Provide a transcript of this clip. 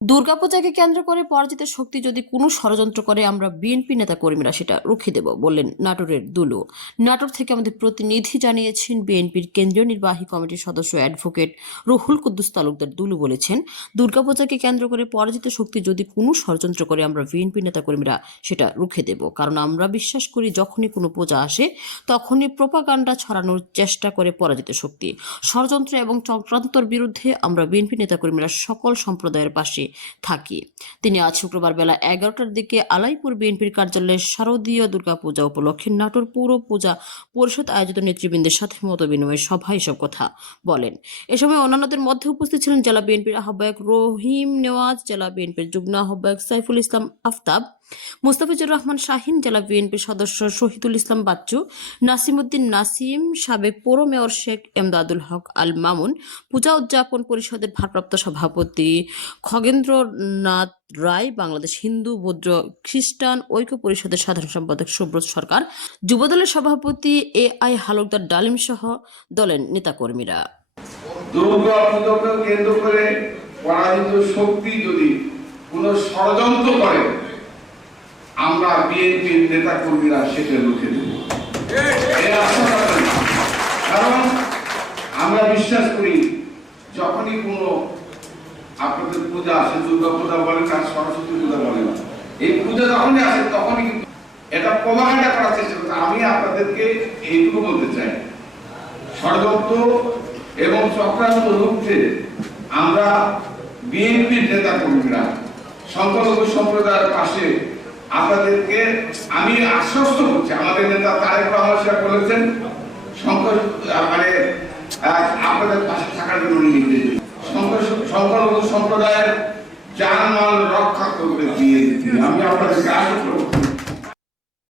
দুর্গাপূজাকে কেন্দ্র করে পরাজিত শক্তি যদি কোনো ষড়যন্ত্র করে, আমরা বিএনপি নেতা কর্মীরা সেটা রুখে দেব, বললেন নাটোরের দুলু। নাটোর থেকে আমাদের প্রতিনিধি জানিয়েছেন বিএনপির কেন্দ্রীয় নির্বাহী কমিটির সদস্য অ্যাডভোকেট রুহুল কুদ্দুস তালুকদার। দুলু বলেছেন, দুর্গাপূজাকে কেন্দ্র করে পরাজিত শক্তি যদি কোনো ষড়যন্ত্র করে, আমরা বিএনপি নেতা কর্মীরা সেটা রুখে দেব। কারণ আমরা বিশ্বাস করি, যখনই কোনো পূজা আসে, তখনই প্রোপাগান্ডা ছড়ানোর চেষ্টা করে পরাজিত শক্তি। ষড়যন্ত্র এবং চক্রান্তর বিরুদ্ধে আমরা বিএনপি নেতাকর্মীরা সকল সম্প্রদায়ের পাশে থাকি। তিনি আজ শুক্রবার বেলা এগারোটার দিকে আলাইপুর বিএনপির কার্যালয়ে শারদীয় দুর্গাপূজা উপলক্ষে নাটোর পৌর পূজা পরিষদ আয়োজিত নেতৃবৃন্দের সাথে মত বিনিময় সভায় এসব কথা বলেন। এ সময় অন্যান্যদের মধ্যে উপস্থিত ছিলেন জেলা বিএনপির আহ্বায়ক রহিম নেওয়াজ, জেলা বিএনপির যুগ্ম আহ্বায়ক সাইফুল ইসলাম আফতাব মুস্তাফিজুর রহমান শাহিন জেলা বিএনপির সদস্য শহীদুল ইসলাম বাচ্চু নাসিমউদ্দিন নাসিম, সাবেক পৌর মেয়র শেখ এমদাদুল হক আল মামুন, পূজা উদযাপন পরিষদের ভারপ্রাপ্ত সভাপতি খগেন্দ্রনাথ রায়, বাংলাদেশ হিন্দু বৌদ্ধ খ্রিস্টান ঐক্য পরিষদের সাধারণ সম্পাদক সুব্রত সরকার, যুবদলের সভাপতি এ আই হালকদার ডালিম সহ দলের নেতাকর্মীরা। কেন্দ্র করে পরাজিত শক্তি যদি কোন ষড়যন্ত্র করে আমরা বিএনপির নেতা কর্মীরা সেটা রুখে দেব। কারণ আমরা বিশ্বাস করি, যখনই কোনো আপনাদের পূজা আসে, দুর্গা পূজা বলেন আর সরস্বতী পূজা বলেন এই পূজা যখনই আসে, তখনই কিন্তু এটা প্রমাণটা করার চেষ্টা করছে আমি আপনাদেরকে এইটুকু বলতে চাই। ষড়যন্ত্র এবং চক্রান্ত রুখতে আমরা বিএনপির নেতা কর্মীরা সংখ্যালঘু সম্প্রদায়ের পাশে আপনাদেরকে আমি আশ্বস্ত করছি। আমাদের নেতা তারেক রহমান বলেছেন শঙ্কর মানে আপনাদের পাশে থাকার জন্য নির্দেশ সংখ্যালঘু সম্প্রদায়ের জানমাল রক্ষা করবে দিয়ে আমি আপনাদেরকে আশ্বস্ত